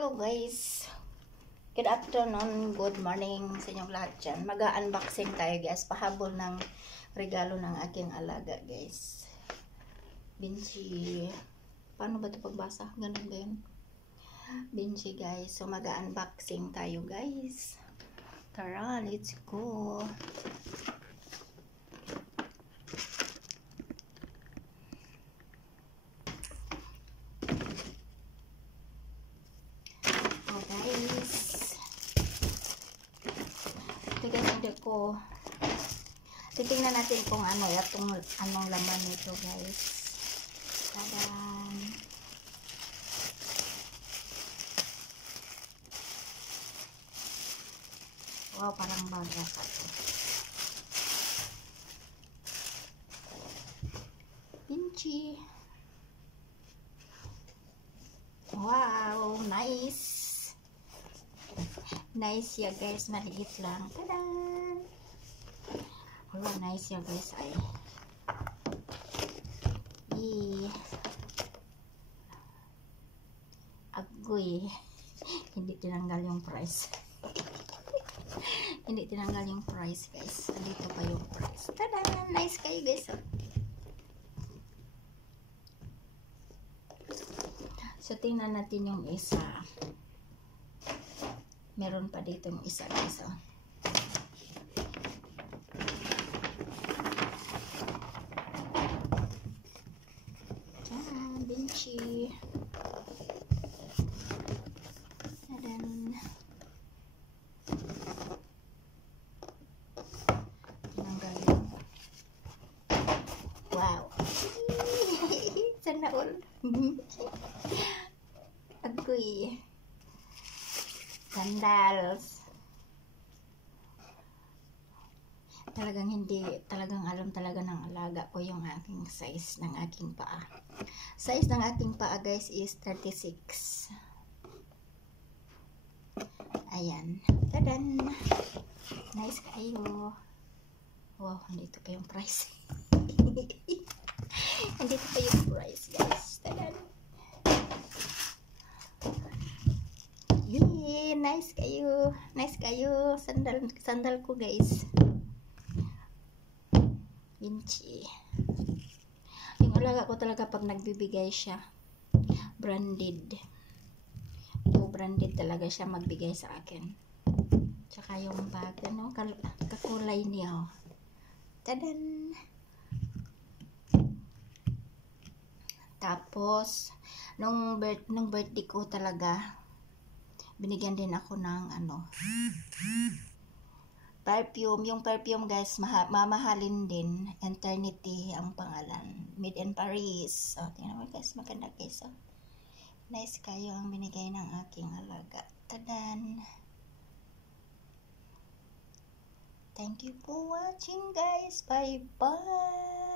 Hello guys, good afternoon, good morning sa inyong lahat dyan. Mag-unboxing tayo guys, pahabol ng regalo ng aking alaga guys. Binchi, paano ba ito pagbasa? Ganun ba yun? Binchi guys, so mag-unboxing tayo guys. Tara, let's go. Ko titingnan natin kung ano itong anong laman nito guys. Tadan. Wow, parang baga pa to. Binchi. Wow, nice. Nice ya guys, maliit lang. Tadan. Oh, nice ya guys ay. Agoy. Hindi tinanggal yung price. Hindi tinanggal yung price guys. Dito pa yung price. Tada! Nice kayo guys. So tingnan natin yung isa. Meron pa dito yung isa guys. Binchi. Adan. Tinanggal yun. Wow. Sana all. Agoy. Sandals. Talagang alam talaga ng alaga ko yung aking size ng aking paa. Size ng aking paa guys is 36. Ayan. Tadan! Nice kayo. Wow, andito pa yung price. Andito pa yung price guys. Tadan! Yee! Nice kayo. Nice kayo. Sandal ko guys. Binchi. Yung alaga ko talaga pag nagbibigay siya, branded. Branded talaga siya magbigay sa akin. Tsaka yung bag, ano, kakulay niya. Tadan! Tapos, nung birthday ko talaga, binigyan din ako ng ano, perfume. Yung perfume guys, mamahalin din. Eternity ang pangalan. Made in Paris. So, tingnan mo guys, maganda guys. Nice kayo ang binigay ng aking alaga. Tadan! Thank you for watching guys. Bye bye!